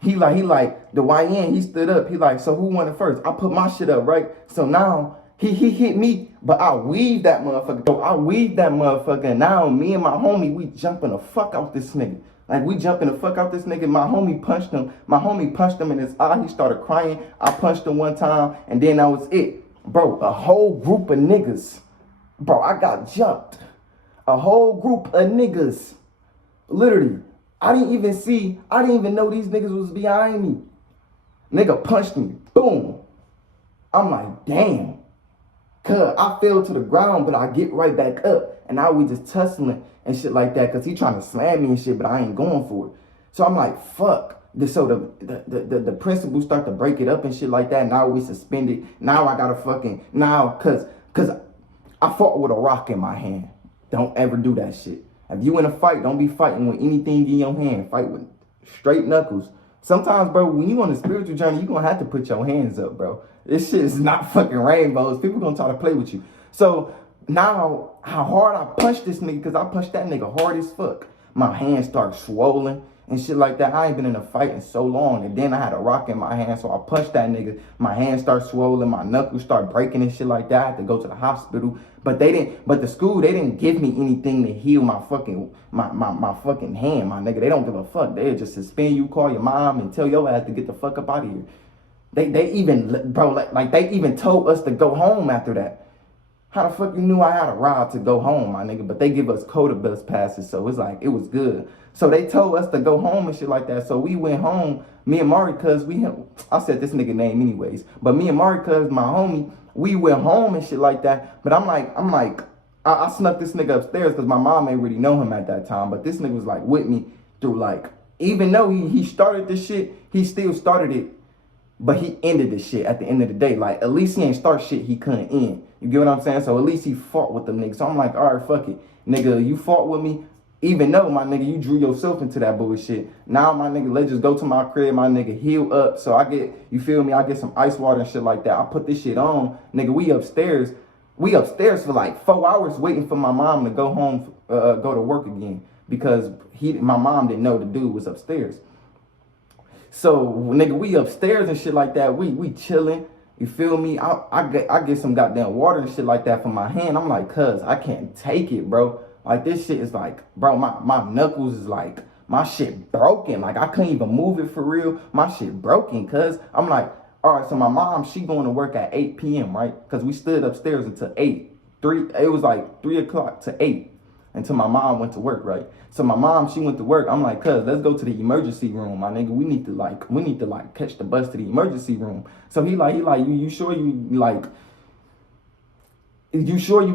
He like, the YN, he stood up. He like, so who wanted first? I put my shit up, right? So now he hit me, but I weaved that motherfucker. So I weaved that motherfucker, and now me and my homie, we jumping the fuck out this nigga. Like, we jumping the fuck out this nigga. My homie punched him. My homie punched him in his eye. He started crying. I punched him one time, and then that was it. Bro, a whole group of niggas. Bro, I got jumped. A whole group of niggas. Literally. I didn't even know these niggas was behind me. Nigga punched me. Boom. I'm like, damn. Cuz I fell to the ground, but I get right back up. And now we just tussling and shit like that, because he trying to slam me and shit, but I ain't going for it. So I'm like, fuck. So the principal start to break it up and shit like that. Now we suspended. Now I gotta cause I fought with a rock in my hand. Don't ever do that shit. If you in a fight, don't be fighting with anything in your hand. Fight with straight knuckles. Sometimes, bro, when you on a spiritual journey, you gonna have to put your hands up, bro. This shit is not fucking rainbows. People gonna try to play with you. So now, how hard I punched this nigga, because I punched that nigga hard as fuck. My hands start swollen and shit like that. I ain't been in a fight in so long. And then I had a rock in my hand, so I punched that nigga. My hands start swollen, my knuckles start breaking and shit like that. I had to go to the hospital. But the school, they didn't give me anything to heal my fucking hand, my nigga. They don't give a fuck. They'll just suspend you, call your mom, and tell your ass to get the fuck up out of here. They even, bro, like they even told us to go home after that. How the fuck you knew I had a ride to go home, my nigga? But they give us quota bus passes, so it's like, it was good. So they told us to go home and shit like that. So we went home, me and Mari, cuz I said this nigga name anyways, but me and Mari, cuz my homie, we went home and shit like that. But I snuck this nigga upstairs because my mom ain't really know him at that time. But this nigga was like with me through, like, even though he started this shit, he still started it, but he ended this shit at the end of the day. Like, at least he ain't start shit he couldn't end. You get what I'm saying? So at least he fought with them niggas. So I'm like, all right, fuck it. Nigga, you fought with me. Even though, my nigga, you drew yourself into that bullshit. Now, my nigga, let's just go to my crib, my nigga, heal up. So I get, you feel me? I get some ice water and shit like that. I put this shit on. Nigga, we upstairs. We upstairs for like 4 hours waiting for my mom to go home, go to work again. Because my mom didn't know the dude was upstairs. So, nigga, we upstairs and shit like that. We chilling. You feel me? I get some goddamn water and shit like that from my hand. I'm like, cuz, I can't take it, bro. Like, this shit is like, bro, my knuckles is like, my shit broken. Like, I couldn't even move it for real. My shit broken, cuz. I'm like, all right, so my mom, she going to work at 8 p.m., right? Because we stood upstairs until 8. It was like 3 o'clock to 8 until my mom went to work, right? So my mom, she went to work. I'm like, cuz, let's go to the emergency room, my nigga. We need to catch the bus to the emergency room. So he like, you sure you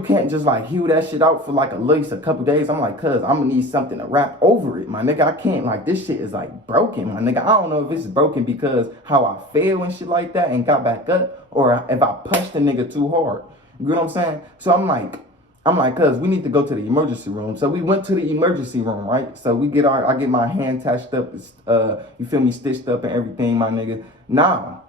can't just like heal that shit out for like at least a couple days? I'm like, cuz, I'm gonna need something to wrap over it, my nigga. I can't, like, this shit is like broken, my nigga. I don't know if it's broken because how I fell and shit like that and got back up, or if I punched the nigga too hard. You know what I'm saying? So I'm like, cuz, we need to go to the emergency room. So we went to the emergency room, right? So I get my hand attached up, you feel me, stitched up and everything, my nigga. Now,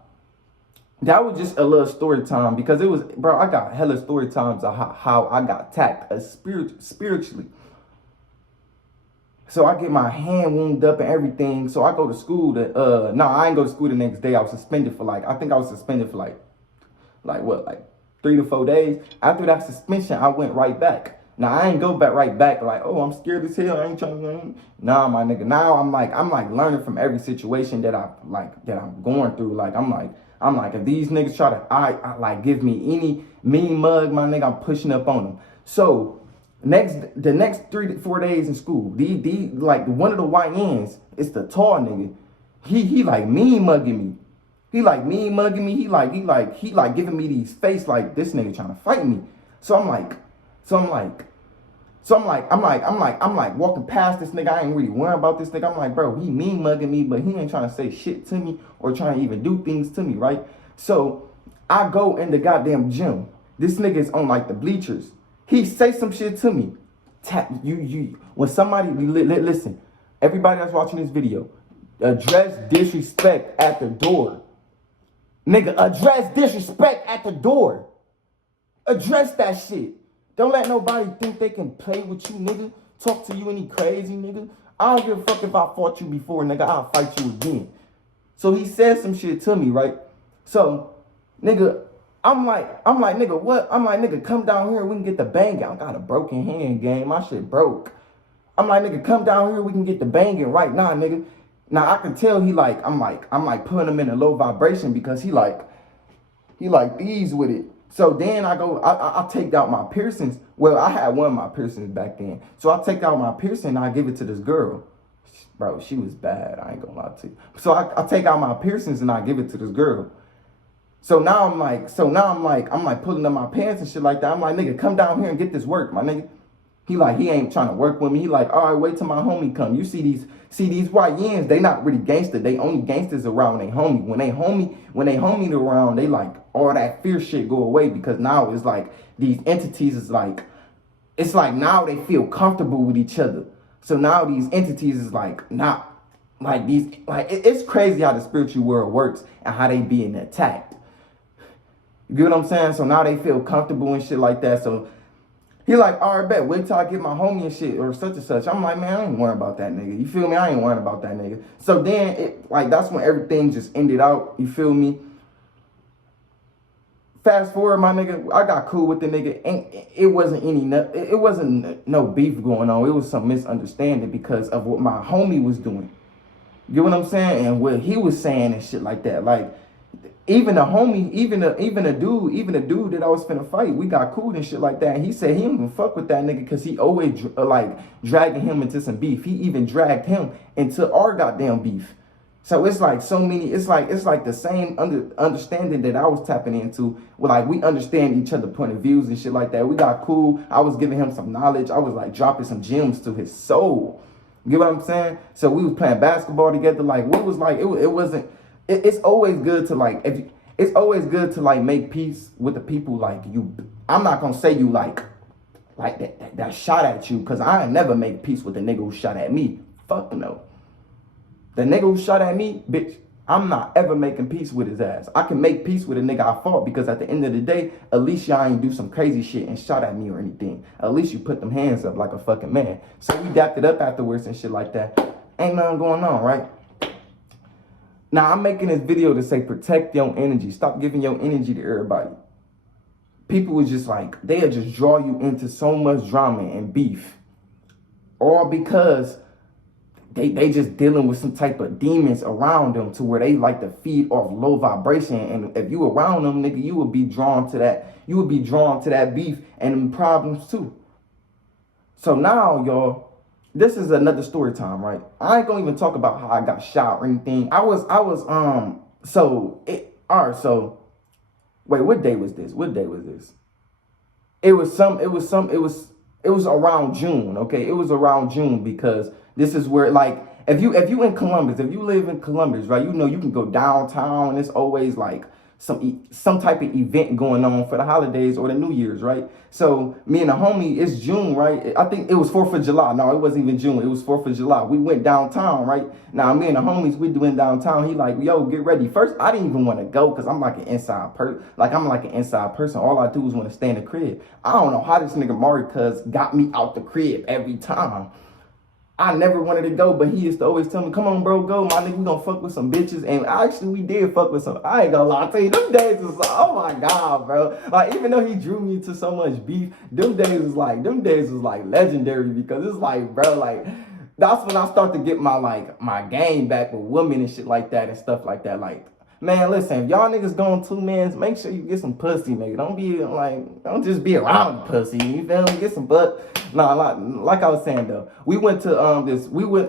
that was just a little story time because it was, bro, I got hella story times of how I got attacked spiritually. So I get my hand wounded up and everything. So I go to school I ain't go to school the next day. I was suspended for I think I was suspended for like 3 to 4 days. After that suspension, I went right back. Now I ain't go back right back like, oh, I'm scared as hell. I ain't trying to. Nah, my nigga. Now I'm like learning from every situation that I'm going through. I'm like, if these niggas try to I give me any mean mug, my nigga, I'm pushing up on them. So the next 3 to 4 days in school, one of the YNs, it's the tall nigga. He like mean mugging me. He like mean mugging me. He like giving me these face like this nigga trying to fight me. I'm like walking past this nigga. I ain't really worrying about this nigga. I'm like, bro, he mean mugging me, but he ain't trying to say shit to me or trying to even do things to me, right? So I go in the goddamn gym. This nigga is on the bleachers. He say some shit to me. When somebody listen, everybody that's watching this video, address disrespect at the door. Nigga, address disrespect at the door. Address that shit. Don't let nobody think they can play with you, nigga. Talk to you any crazy, nigga. I don't give a fuck if I fought you before, nigga. I'll fight you again. So he said some shit to me, right? So, nigga, I'm like, nigga, what? I'm like, nigga, come down here. We can get the banging. I got a broken hand, gang. My shit broke. I'm like, nigga, come down here. We can get the banging right now, nigga. Now I can tell I'm putting him in a low vibration because he like these with it. So then I take out my piercings. Well, I had one of my piercings back then. So I take out my piercing and I give it to this girl. Bro, she was bad. I ain't gonna lie to you. So I take out my piercings and I give it to this girl. So now I'm like pulling up my pants and shit like that. I'm like, nigga, come down here and get this work, my nigga. He ain't trying to work with me. He like, all right, wait till my homie come. You see these YNs, they not really gangster. They only gangsters around when they homie. When they homie around, they like all that fear shit go away because now it's like these entities is like, it's like now they feel comfortable with each other. So now these entities is like not like these, like it's crazy how the spiritual world works and how they being attacked. You get what I'm saying? So now they feel comfortable and shit like that. So he like, all right, bet, wait till I get my homie and shit or such and such. I'm like, man, I ain't worrying about that nigga. You feel me? I ain't worrying about that nigga. So then, that's when everything just ended out. You feel me? Fast forward, my nigga, I got cool with the nigga. And it wasn't no beef going on. It was some misunderstanding because of what my homie was doing. You get what I'm saying? And what he was saying and shit like that. Like, even a homie, even a dude that I was finna fight, we got cool and shit like that. And he said he didn't even fuck with that nigga because he always dragging him into some beef. He even dragged him into our goddamn beef. So it's like so many. It's like the same understanding that I was tapping into. Well, we understand each other's point of views and shit like that. We got cool. I was giving him some knowledge. I was dropping some gems to his soul. You get what I'm saying? So we was playing basketball together. It wasn't. It's always good to it's always good to make peace with the people like you. I'm not gonna say you that shot at you, cause I ain't never make peace with the nigga who shot at me. Fuck no. The nigga who shot at me, bitch, I'm not ever making peace with his ass. I can make peace with a nigga I fought because at the end of the day, at least y'all ain't do some crazy shit and shot at me or anything. At least you put them hands up like a fucking man. So we dapped it up afterwards and shit like that. Ain't nothing going on, right? Now, I'm making this video to say protect your energy. Stop giving your energy to everybody. People would just they'll just draw you into so much drama and beef. All because they just dealing with some type of demons around them to where they like to feed off low vibration. And if you around them, nigga, you would be drawn to that. You would be drawn to that beef and them problems too. So now, y'all, this is another story time, right? I ain't gonna even talk about how I got shot or anything. Wait, what day was this? It was around June, okay? It was around June because this is where if you in Columbus, if you live in Columbus, right, you know you can go downtown and it's always some type of event going on for the holidays or the New Year's, right? So me and the homie, it's June, right? I think it was 4th of July. No, it wasn't even June. It was 4th of July. We went downtown, right? Now me and the homies, we went downtown. He like, yo, get ready. First, I didn't even want to go because I'm like an inside person. I'm like an inside person. All I do is want to stay in the crib. I don't know how this nigga Mari cuz got me out the crib every time. I never wanted to go, but he used to always tell me, come on, bro, go. My nigga, we gonna fuck with some bitches. And actually, we did fuck with some. I ain't gonna lie to you. Them days was like, oh my God, bro. Like, even though he drew me to so much beef, them days was like legendary because it's like, bro, like, that's when I start to get my game back with women and shit like that and stuff like that. Like, man, listen, if y'all niggas going 2 mans, make sure you get some pussy, nigga. Don't just be around pussy. You feel me? Get some butt. Nah, like I was saying though, we went to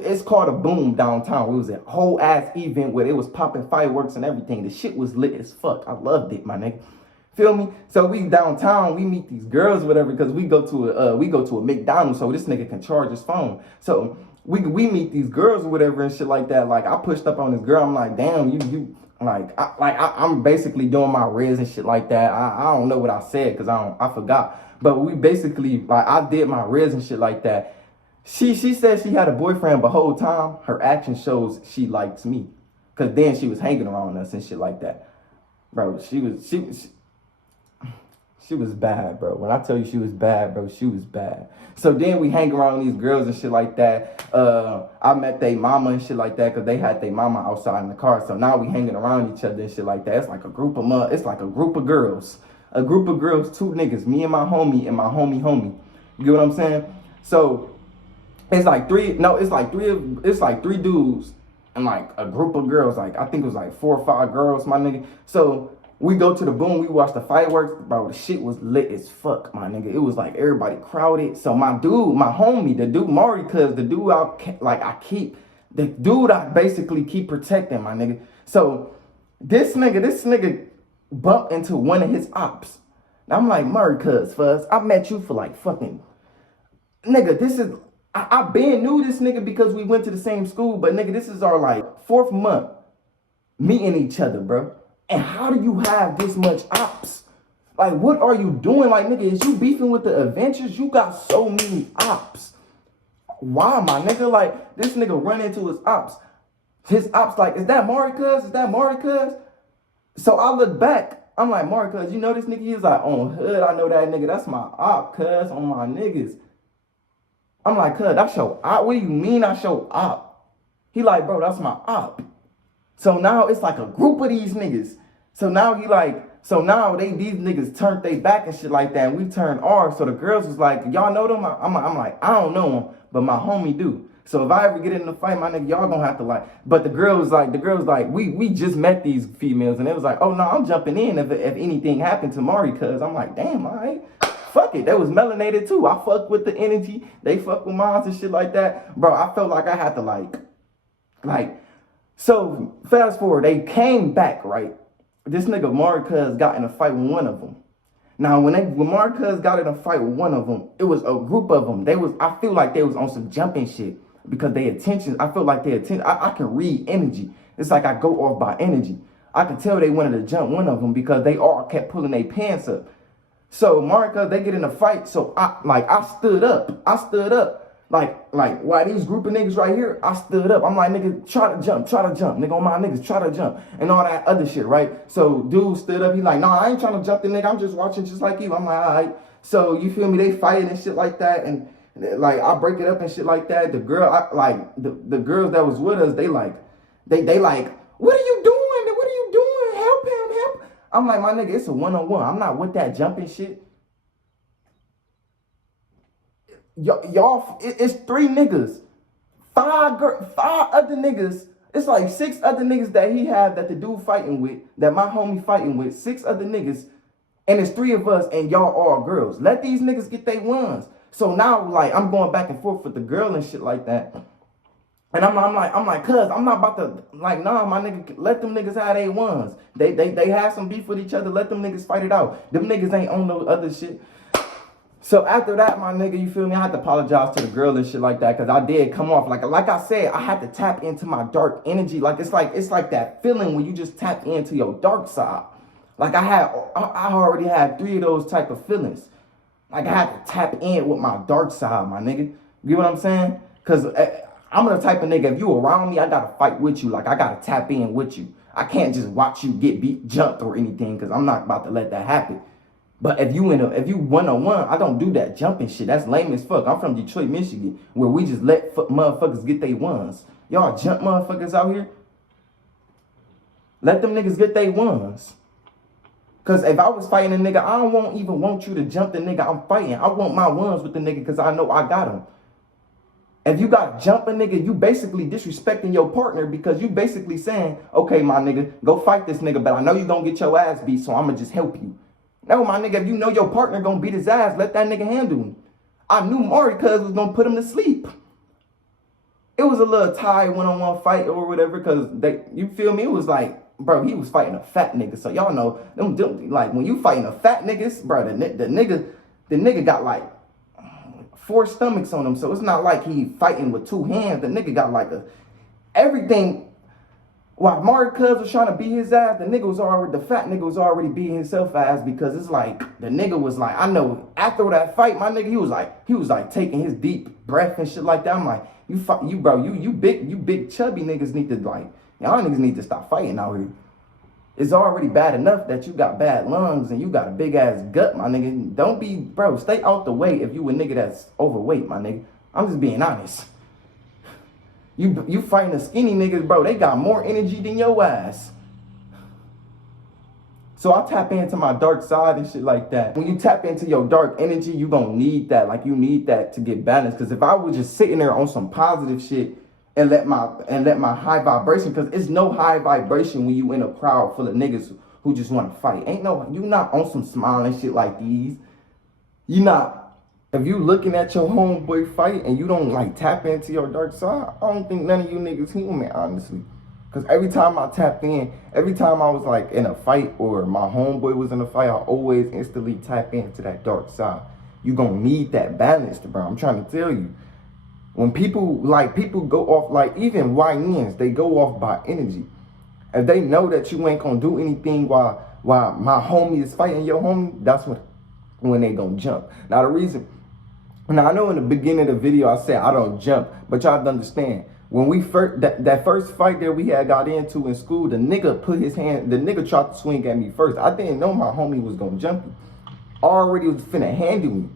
it's called a Boom downtown. It was a whole ass event where it was popping fireworks and everything. The shit was lit as fuck. I loved it, my nigga. Feel me? So we downtown, we meet these girls or whatever because we go to a McDonald's so this nigga can charge his phone. So we meet these girls or whatever and shit like that. Like I pushed up on this girl. I'm like, damn, you. I'm basically doing my res and shit like that. I don't know what I said because I forgot. But we basically, like, I did my res and shit like that. She said she had a boyfriend, but whole time her action shows she likes me. Cause then she was hanging around us and shit like that. Bro, she was bad, bro. When I tell you she was bad, bro, she was bad. So then we hang around these girls and shit like that. I met their mama and shit like that because they had their mama outside in the car. So now we hanging around each other and shit like that. It's like a group of girls. A group of girls, 2 niggas, me and my homie. You get what I'm saying? So it's like three dudes and like a group of girls. Like I think it was like 4 or 5 girls, my nigga. So we go to the Boom, we watch the fireworks, bro. The shit was lit as fuck, my nigga. It was like everybody crowded. So my homie, the dude Mari, cause the dude I basically keep protecting, my nigga. So this nigga bumped into one of his ops. Now I'm like, Mari, cuz fuzz, I met you for like fucking nigga. I been knew this nigga because we went to the same school, but nigga, this is our like 4th month meeting each other, bro. And how do you have this much ops? Like, what are you doing? Like, nigga, is you beefing with the Avengers? You got so many ops. Why, my nigga? Like, this nigga run into his ops. His ops like, is that Mari cuz? Is that Mari cuz? So I look back. I'm like, Mari cuz, you know this nigga? He's like, on hood, I know that nigga. That's my op, cuz, on my niggas. I'm like, cuz, that's your op? What do you mean that's your op? He like, bro, that's my op. So now it's like a group of these niggas. So now these niggas turned they back and shit like that, and we turned ours. So the girls was like, y'all know them? I'm like, I don't know them, but my homie do. So if I ever get in a fight, my nigga, y'all gonna have to like. But the girl was like, we just met these females, and it was like, oh no, I'm jumping in if anything happened to Mari, cuz I'm like, damn, all right. Fuck it, that was melanated too. I fuck with the energy, they fuck with mines and shit like that. Bro, I felt like I had to like. So fast forward, they came back, right? This nigga Marcus got in a fight with one of them. Now when Marcus got in a fight with one of them, it was a group of them. I feel like they was on some jumping shit because they attention. I feel like I can read energy. It's like I go off by energy. I could tell they wanted to jump one of them because they all kept pulling their pants up. So Marcus, they get in a fight. So I stood up. Like, why these group of niggas right here, I stood up. I'm like, nigga, try to jump. Nigga, on my niggas, try to jump. And all that other shit, right? So dude stood up. He like, nah, I ain't trying to jump the nigga. I'm just watching just like you. I'm like, all right. So you feel me? They fighting and shit like that. And like, I break it up and shit like that. The the girls that was with us, they like, what are you doing? What are you doing? Help him, help. I'm like, my nigga, it's a one-on-one. I'm not with that jumping shit. Y'all, it's 3 niggas, 5 other niggas. It's like 6 other niggas that he had that the dude fighting with, that my homie fighting with, 6 other niggas, and it's 3 of us, and y'all all girls. Let these niggas get their ones. So now, like, I'm going back and forth with the girl and shit like that. And I'm like, cuz, I'm not about to, like, nah, my nigga, let them niggas have their ones. They have some beef with each other. Let them niggas fight it out. Them niggas ain't on no other shit. So after that, my nigga, you feel me? I had to apologize to the girl and shit like that because I did come off. Like I said, I had to tap into my dark energy. Like it's like that feeling when you just tap into your dark side. Like I already had 3 of those type of feelings. Like I had to tap in with my dark side, my nigga. You know what I'm saying? Cause I'm the type of nigga, if you around me, I gotta fight with you. Like I gotta tap in with you. I can't just watch you get beat, jumped or anything, cause I'm not about to let that happen. But if you one-on-one, I don't do that jumping shit. That's lame as fuck. I'm from Detroit, Michigan, where we just let motherfuckers get they ones. Y'all jump motherfuckers out here. Let them niggas get they ones. Cause if I was fighting a nigga, I don't even want you to jump the nigga I'm fighting. I want my ones with the nigga cause I know I got him. If you got jump a nigga, you basically disrespecting your partner because you basically saying, okay, my nigga, go fight this nigga, but I know you gonna get your ass beat, so I'ma just help you. No, my nigga, if you know your partner gonna beat his ass, let that nigga handle him. I knew Maury cuz was gonna put him to sleep. It was a little tied one-on-one fight or whatever, cause you feel me? It was like, bro, he was fighting a fat nigga. So y'all know, them like when you fighting a fat niggas, bro, the nigga got like 4 stomachs on him. So it's not like he fighting with 2 hands. The nigga got like everything. While Maury Cuz was trying to beat his ass, the fat nigga was already beating himself ass because it's like, the nigga was like, I know after that fight, my nigga, he was like taking his deep breath and shit like that. I'm like, you big chubby niggas need to like, y'all niggas need to stop fighting out here. It's already bad enough that you got bad lungs and you got a big ass gut, my nigga. Don't be, bro, stay out the way if you a nigga that's overweight, my nigga. I'm just being honest. You fighting the skinny niggas, bro. They got more energy than your ass. So I tap into my dark side and shit like that. When you tap into your dark energy, you gonna need that. Like you need that to get balanced. Cause if I was just sitting there on some positive shit and let my high vibration, cause it's no high vibration when you in a crowd full of niggas who just want to fight. You not on some smiling shit like these. You not. If you looking at your homeboy fight and you don't like tap into your dark side, I don't think none of you niggas human, honestly. Cause every time I tapped in, every time I was like in a fight or my homeboy was in a fight, I always instantly tap into that dark side. You gonna need that balance, bro. I'm trying to tell you. When people go off, like even YNs, they go off by energy. If they know that you ain't gonna do anything while my homie is fighting your homie, that's when they gonna jump. Now the reason. Now, I know in the beginning of the video, I said I don't jump, but y'all have to understand, when we first, that first fight that we had got into in school, the nigga tried to swing at me first. I didn't know my homie was going to jump me. Already was finna handle me.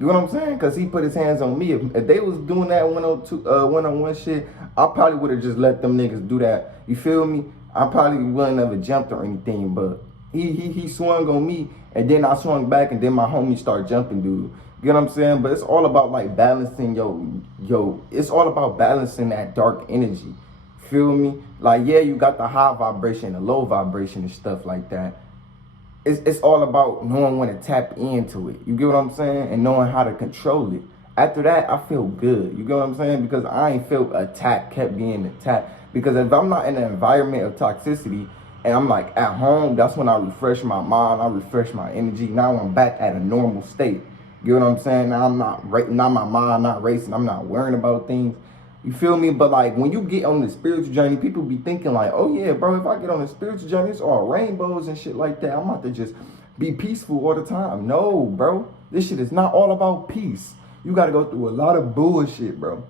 You know what I'm saying? Because he put his hands on me. If they was doing that one-on-one shit, I probably would have just let them niggas do that. You feel me? I probably wouldn't have jumped or anything, but he swung on me, and then I swung back, and then my homie started jumping, dude. You know what I'm saying? But it's all about like balancing it's all about balancing that dark energy. Feel me? Like, yeah, you got the high vibration, the low vibration and stuff like that. It's all about knowing when to tap into it. You get what I'm saying? And knowing how to control it. After that, I feel good. You get what I'm saying? Because I ain't felt attacked, kept being attacked. Because if I'm not in an environment of toxicity and I'm like at home, that's when I refresh my mind, I refresh my energy. Now I'm back at a normal state. You know what I'm saying? Now I'm not my mind not racing. I'm not worrying about things. You feel me? But like when you get on the spiritual journey, people be thinking like, oh yeah, bro, if I get on the spiritual journey, it's all rainbows and shit like that. I'm about to just be peaceful all the time. No, bro. This shit is not all about peace. You got to go through a lot of bullshit, bro.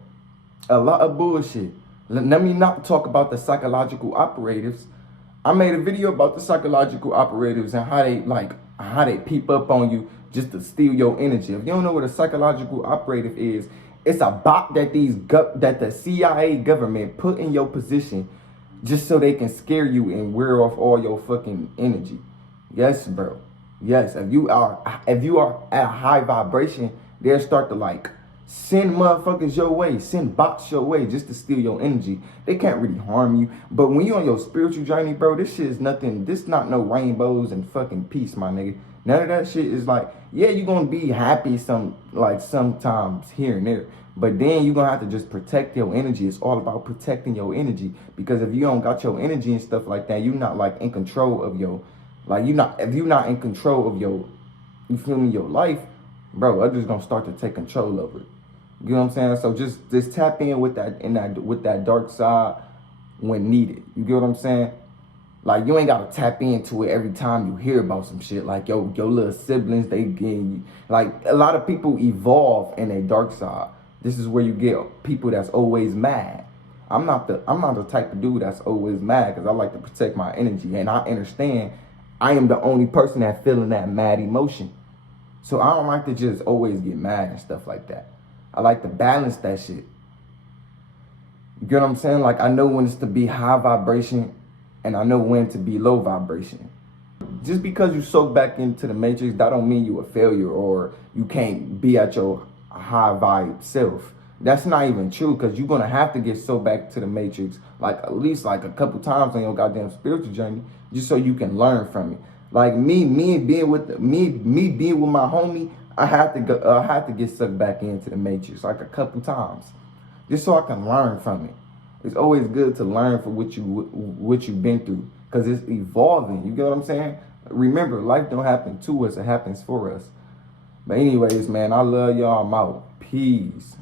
A lot of bullshit. Let me not talk about the psychological operatives. I made a video about the psychological operatives and how they peep up on you just to steal your energy. If you don't know what a psychological operative is, it's a bot that the CIA government put in your position just so they can scare you and wear off all your fucking energy. Yes, bro. Yes, if you are at a high vibration, they'll start to like send motherfuckers your way, send bots your way just to steal your energy. They can't really harm you. But when you on your spiritual journey, bro, this shit is nothing. This not no rainbows and fucking peace, my nigga. None of that shit is like, yeah, you're gonna be happy sometimes here and there. But then you're gonna have to just protect your energy. It's all about protecting your energy. Because if you don't got your energy and stuff like that, you're not like in control of your, if you're not in control of your, you feel me, your life, bro, others gonna start to take control of it. You know what I'm saying? So just tap in with that dark side when needed. You get what I'm saying? Like, you ain't gotta tap into it every time you hear about some shit. Like, your little siblings, they get you. Like, a lot of people evolve in a dark side. This is where you get people that's always mad. I'm not the type of dude that's always mad, because I like to protect my energy. And I understand I am the only person that feeling that mad emotion. So I don't like to just always get mad and stuff like that. I like to balance that shit. You get what I'm saying? Like, I know when it's to be high vibration and I know when to be low vibration. Just because you soak back into the matrix, that don't mean you a failure or you can't be at your high vibe self. That's not even true, because you're gonna have to get soaked back to the matrix like at least like a couple times on your goddamn spiritual journey, just so you can learn from it. Like me being with my homie, I had to get sucked back into the matrix like a couple times, just so I can learn from it. It's always good to learn from what you've been through, because it's evolving. You get what I'm saying? Remember, life don't happen to us; it happens for us. But anyways, man, I love y'all. I'm out. Peace.